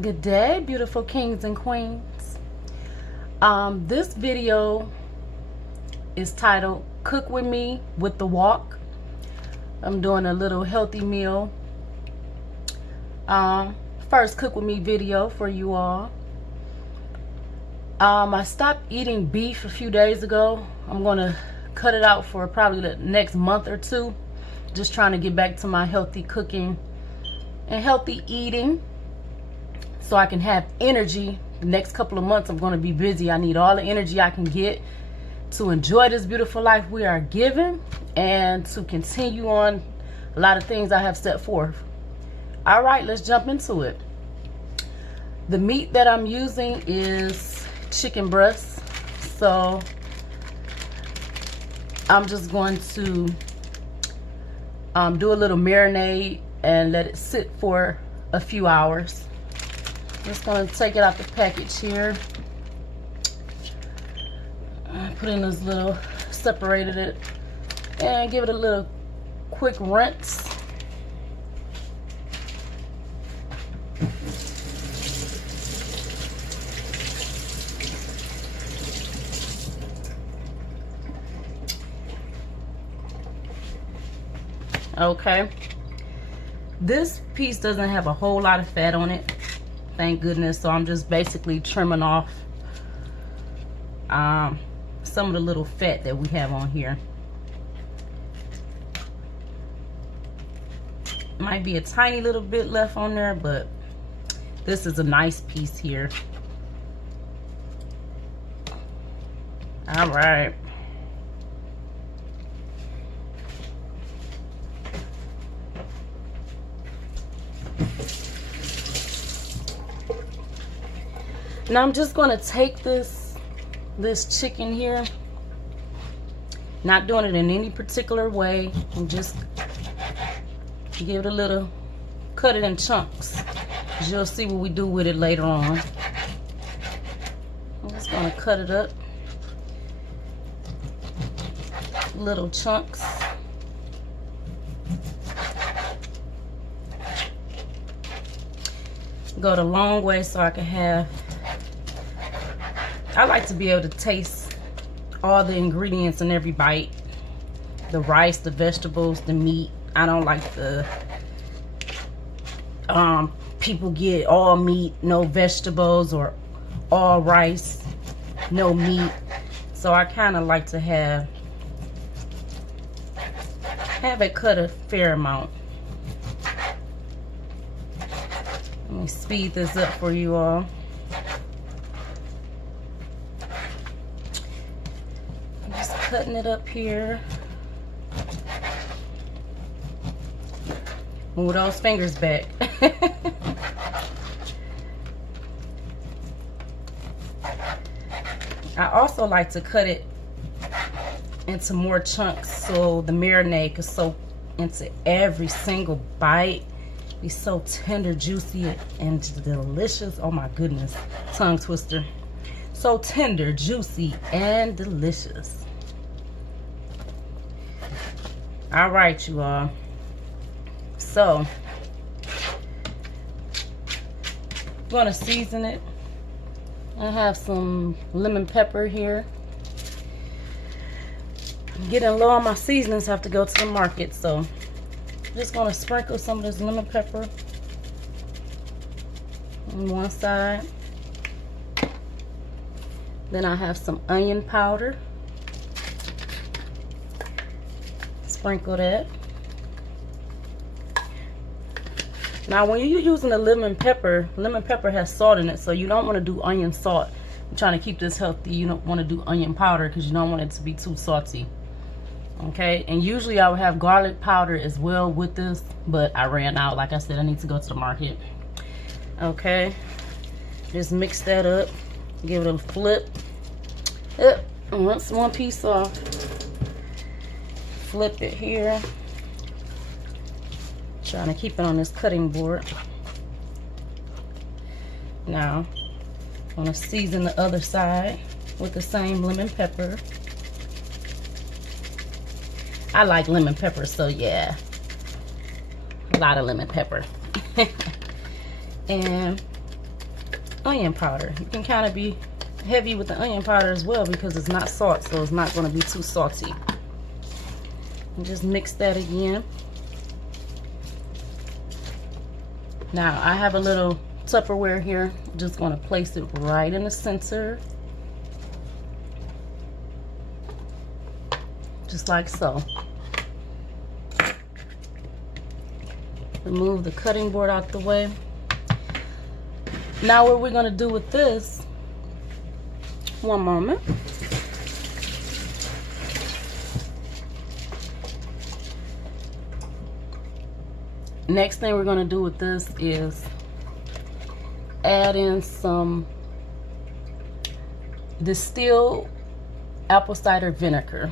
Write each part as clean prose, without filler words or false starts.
Good day, beautiful kings and queens. This video is titled Cook With Me with the Wok. I'm doing a little healthy meal. First cook with me video for you all. I stopped eating beef a few days ago. I'm going to cut it out for probably the next month or two. Just trying to get back to my healthy cooking and healthy eating, so I can have energy. The next couple of months I'm going to be busy. I need all the energy I can get to enjoy this beautiful life we are given and to continue on a lot of things I have set forth. All right, let's jump into it. The meat that I'm using is chicken breast. So I'm just going to do a little marinade and let it sit for a few hours. Just going to take it out the package here. Put in this little, separated it, and give it a little quick rinse. Okay. This piece doesn't have a whole lot of fat on it, thank goodness. So I'm just basically trimming off some of the little fat that we have on here. Might be a tiny little bit left on there, but this is a nice piece here. All right. Now I'm just going to take this chicken here, not doing it in any particular way, and just give it a little, cut it in chunks, because you'll see what we do with it later on. I'm just going to cut it up, little chunks. Go the long way so I can have, I like to be able to taste all the ingredients in every bite. The rice, the vegetables, the meat. I don't like the people get all meat, no vegetables, or all rice, no meat. So I kind of like to have it cut a fair amount. Let me speed this up for you all. Cutting it up here. Move those fingers back. I also like to cut it into more chunks so the marinade can soak into every single bite. Be so tender, juicy, and delicious. Oh my goodness, tongue twister. So tender, juicy, and delicious. All right, you all. So, I'm going to season it. I have some lemon pepper here. I'm getting low on my seasonings. I have to go to the market, so I'm just going to sprinkle some of this lemon pepper on one side. Then I have some onion powder. Sprinkle that. Now when you're using the lemon pepper has salt in it, so you don't want to do onion salt. I'm trying to keep this healthy. You don't want to do onion powder because you don't want it to be too salty. Okay, and usually I would have garlic powder as well with this, but I ran out. Like I said, I need to go to the market. Okay, just mix that up, give it a flip. Yep, and once one piece off. Flip it here. Trying to keep it on this cutting board. Now, I'm going to season the other side with the same lemon pepper. I like lemon pepper, so yeah. A lot of lemon pepper. And onion powder. You can kind of be heavy with the onion powder as well because it's not salt, so it's not going to be too salty. And just mix that again. Now I have a little Tupperware here. I'm just going to place it right in the center, just like so. Remove the cutting board out the way. Now what we're going to do with this, one moment. Next thing we're going to do with this is add in some distilled apple cider vinegar.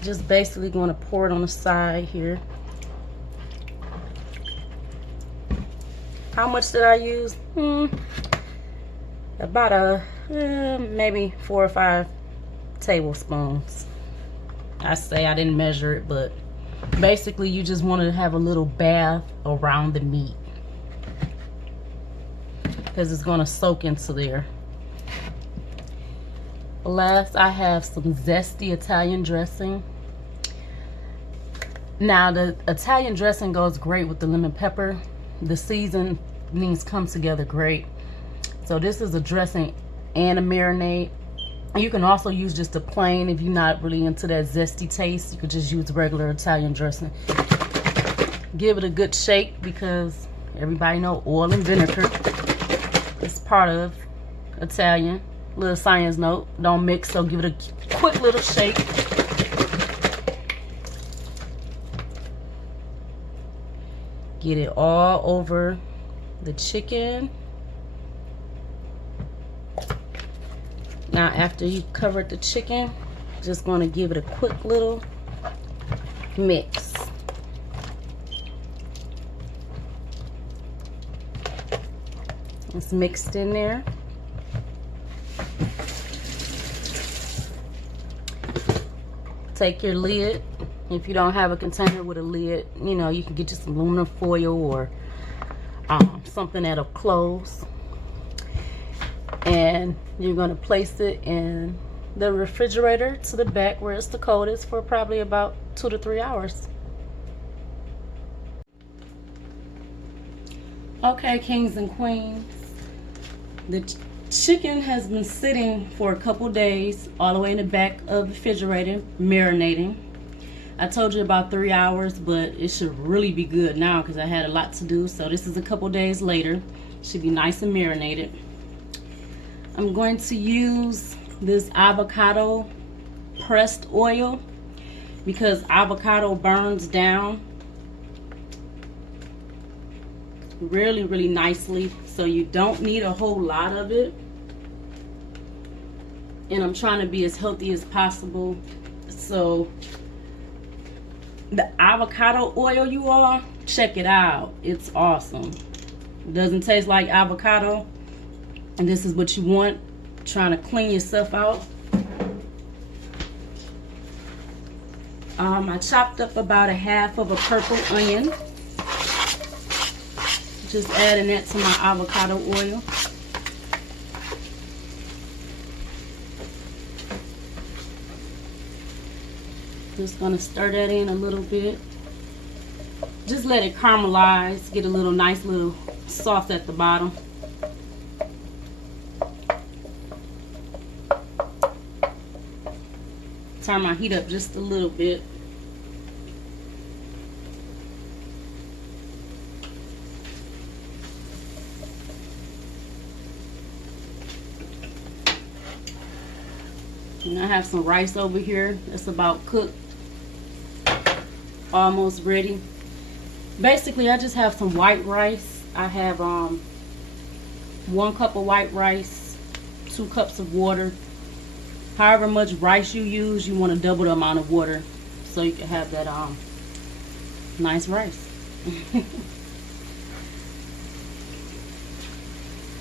Just basically going to pour it on the side here. How much did I use? About maybe 4 or 5 tablespoons. I say I didn't measure it, but basically you just want to have a little bath around the meat because it's going to soak into there. Last, I have some zesty Italian dressing. Now the Italian dressing goes great with the lemon pepper. The seasonings come together great. So this is a dressing and a marinade. You can also use just a plain if you're not really into that zesty taste. You could just use regular Italian dressing. Give it a good shake because everybody know oil and vinegar is part of Italian. Little science note, don't mix, so give it a quick little shake. Get it all over the chicken. Now after you covered the chicken, just going to give it a quick little mix. It's mixed in there. Take your lid. If you don't have a container with a lid, you know, you can get you some aluminum foil or something that'll close. And you're going to place it in the refrigerator to the back where it's the coldest for probably about 2 to 3 hours. Okay, kings and queens, the chicken has been sitting for a couple days all the way in the back of the refrigerator marinating. I told you about 3 hours, but it should really be good now because I had a lot to do. So this is a couple days later. Should be nice and marinated. I'm going to use this avocado pressed oil because avocado burns down really nicely, so you don't need a whole lot of it. And I'm trying to be as healthy as possible, so the avocado oil, you all check it out. It's awesome. It doesn't taste like avocado, and this is what you want trying to clean yourself out. I chopped up about 1/2 of a purple onion. Just adding that to my avocado oil. Just gonna stir that in a little bit. Just let it caramelize, get a little nice little sauce at the bottom. Turn my heat up just a little bit. And I have some rice over here that's about cooked, almost ready. Basically, I just have some white rice. I have 1 cup of white rice, 2 cups of water. However much rice you use, you want to double the amount of water so you can have that nice rice.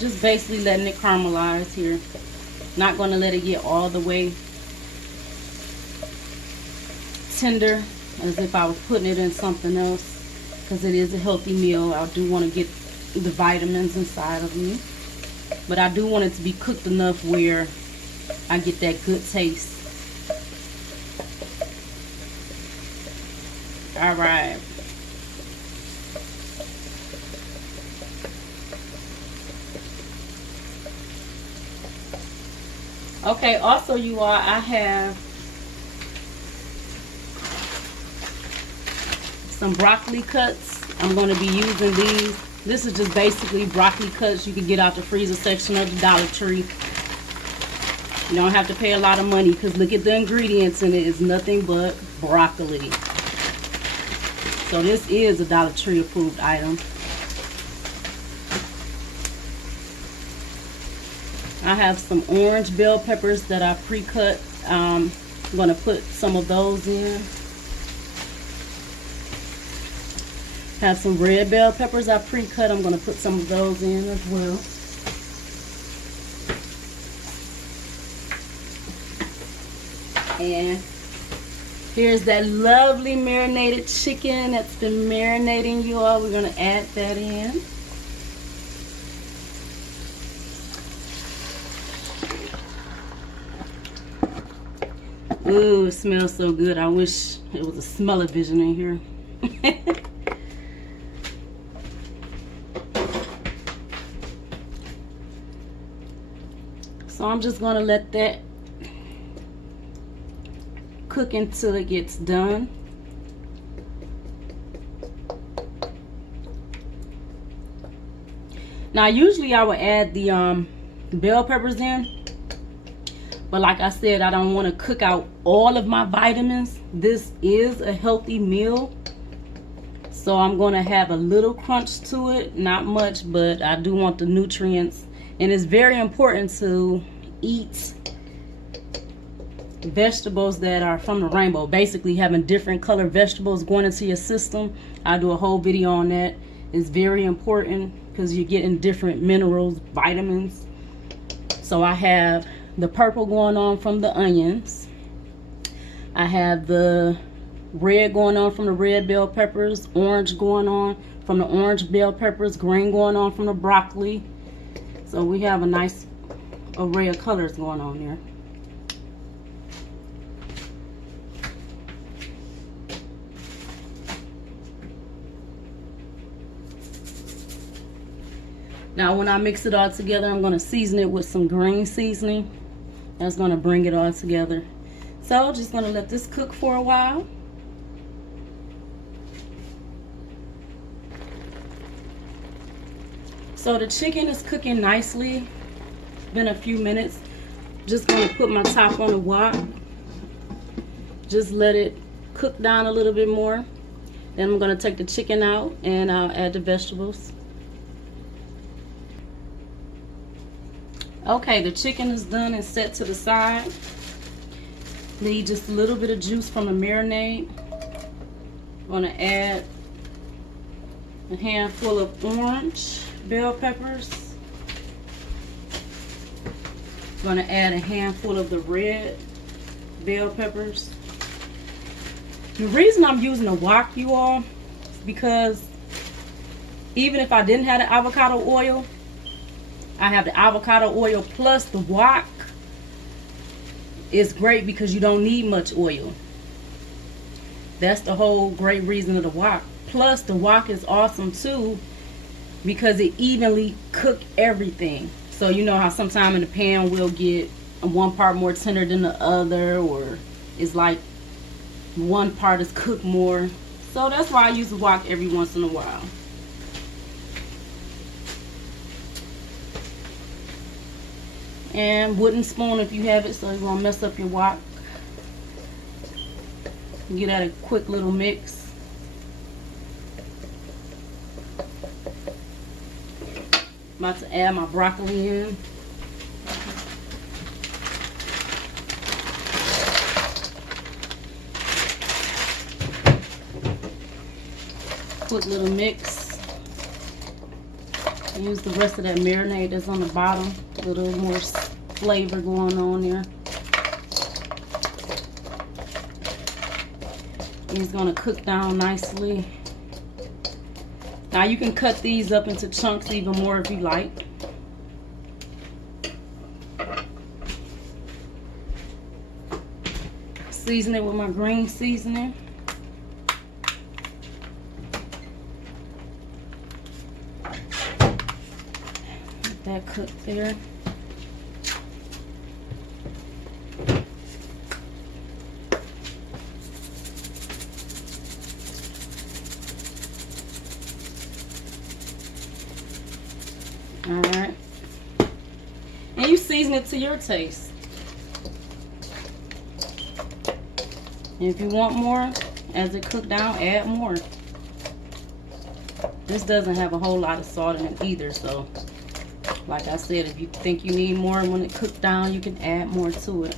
Just basically letting it caramelize here. Not going to let it get all the way tender as if I was putting it in something else. because it is a healthy meal. I do want to get the vitamins inside of me, but I do want it to be cooked enough where I get that good taste. All right. Okay, also you all, I have some broccoli cuts. I'm going to be using these. This is just basically broccoli cuts you can get out the freezer section of the Dollar Tree. You don't have to pay a lot of money because look at the ingredients in it. It's nothing but broccoli. So this is a Dollar Tree approved item. I have some orange bell peppers that I pre-cut. I'm going to put some of those in. Have some red bell peppers I pre-cut. I'm going to put some of those in as well. And here's that lovely marinated chicken that's been marinating, you all. We're going to add that in. Ooh, it smells so good. I wish it was a smell-o-vision in here. So I'm just going to let that cook until it gets done. Now usually I would add the bell peppers in, but like I said, I don't want to cook out all of my vitamins. This is a healthy meal, so I'm going to have a little crunch to it, not much, but I do want the nutrients. And it's very important to eat vegetables that are from the rainbow, basically having different colored vegetables going into your system. I do a whole video on that. It's very important because you're getting different minerals, vitamins. So I have the purple going on from the onions. I have the red going on from the red bell peppers, orange going on from the orange bell peppers, green going on from the broccoli. So we have a nice array of colors going on there. Now when I mix it all together, I'm going to season it with some green seasoning. That's going to bring it all together. So just going to let this cook for a while. So the chicken is cooking nicely. Been a few minutes. Just going to put my top on the wok. Just let it cook down a little bit more. Then I'm going to take the chicken out and I'll add the vegetables. Okay, the chicken is done and set to the side. Need just a little bit of juice from the marinade. I'm going to add a handful of orange bell peppers. I'm going to add a handful of the red bell peppers. The reason I'm using a wok, you all, is because even if I didn't have the avocado oil, I have the avocado oil plus the wok. It's great because you don't need much oil. That's the whole great reason of the wok. Plus the wok is awesome too because it evenly cooks everything. So you know how sometimes in the pan we'll get one part more tender than the other, or it's like one part is cooked more. So that's why I use the wok every once in a while. And wooden spoon if you have it, so you won't mess up your wok. Get at a quick little mix. About to add my broccoli in. Quick little mix. Use the rest of that marinade that's on the bottom. A little more flavor going on there. It's going to cook down nicely. Now you can cut these up into chunks even more if you like. Season it with my green seasoning. Let that cook there. Alright. And you season it to your taste. And if you want more, as it cooks down, add more. This doesn't have a whole lot of salt in it either, so like I said, if you think you need more when it cooks down, you can add more to it.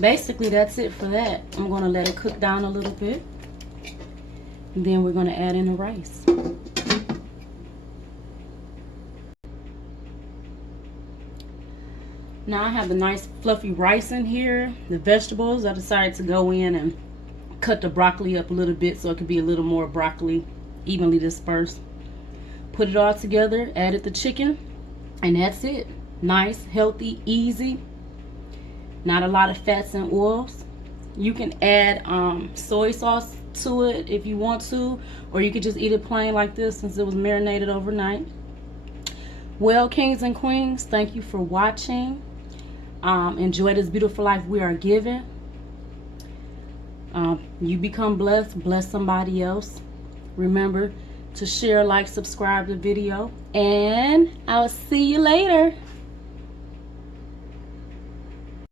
Basically, that's it for that. I'm going to let it cook down a little bit. And then we're going to add in the rice. Now I have the nice fluffy rice in here. The vegetables, I decided to go in and cut the broccoli up a little bit so it could be a little more broccoli, evenly dispersed. Put it all together, added the chicken, and that's it. Nice, healthy, easy. Not a lot of fats and oils. You can add soy sauce to it if you want to, or you could just eat it plain like this since it was marinated overnight. Well, kings and queens, thank you for watching. Enjoy this beautiful life we are given. You become blessed, bless somebody else. Remember to share, like, subscribe the video, and I'll see you later.